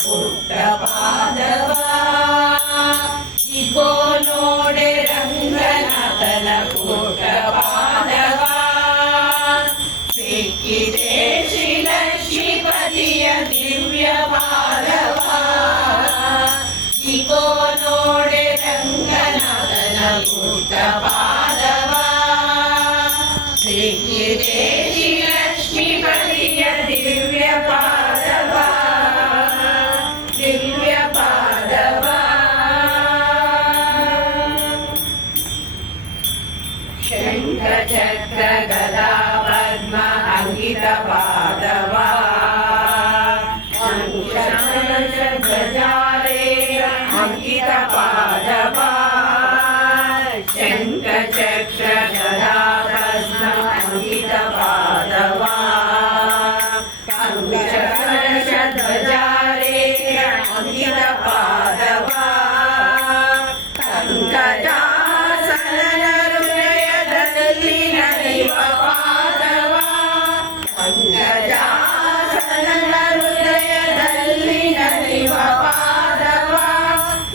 ಪುಟ್ಟ ಪಾದವ ಇಗೋ ನೋಡೆ ರಂಗನಾಥನ ಪುಟ್ಟ ಪಾದವ ಸಿಕ್ಕಿದೆ ಶ್ರೀಲಕ್ಷ್ಮೀಪತಿಯ ದಿವ್ಯ ಪಾದವ ಇಗೋ ನೋಡೆ ರಂಗನಾಥನ ಪುಟ್ಟ ಪಾದವ ಸಿಕ್ಕಿದೆ ಶ್ರೀಲಕ್ಷ್ಮೀಪತಿಯ ದಿವ್ಯ ಪಾದವ ದಿವ್ಯ ಪಾದವ ಶಂಖ ಚಕ್ರ ಗದಾ ಪದ್ಮ ಅಂಕಿತ ಪಾದವ ಧ್ವಜಾರೇಯ ಅಂಕಿತ ಪಾದವ ಶಂಖ ಚಕ್ರ ಗದಾ ಪದ್ಮ ಅಂಕಿತ ಪಾದವ ಧ್ವಜಾರೇಯ ಅಂಕಿತ ಪಾದವ ಕಂಕಜಾಸನನ ಹೃದಯದಲ್ಲಿ ನಡೆಯುವ ಪಾದವ ಕಂಕಜಾಸನನ ಹೃದಯದಲ್ಲಿ ನಡೆಯುವ ಪಾದವ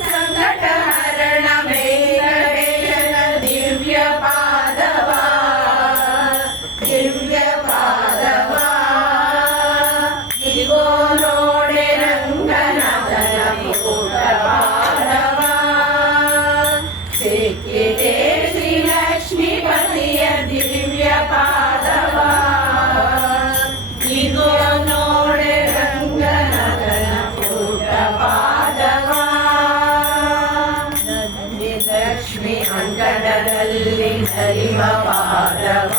ಸಂಕಟ ಹರಣ ವೆಂಕಟೇಶನ ದಿವ್ಯ ಪಾದವ ದಿವ್ಯ ಪಾದವ ಇಗೋ ನೋಡೆ ರಂಗನಾಥನ ಪುಟ್ಟ ಪಾದವ ಸಿಕ್ಕಿದೆ ಶ್ರೀಲಕ್ಷ್ಮೀಪತಿಯ ದಿವ್ಯ ಪಾದವ ಇಗೋ ನೋಡೆ ರಂಗನಾಥನ ಪುಟ್ಟ ಪಾದವ ಲಕ್ಷ್ಮಿ ಅಂಕಣದಲ್ಲಿ ಹರಿವ ಪಾದವ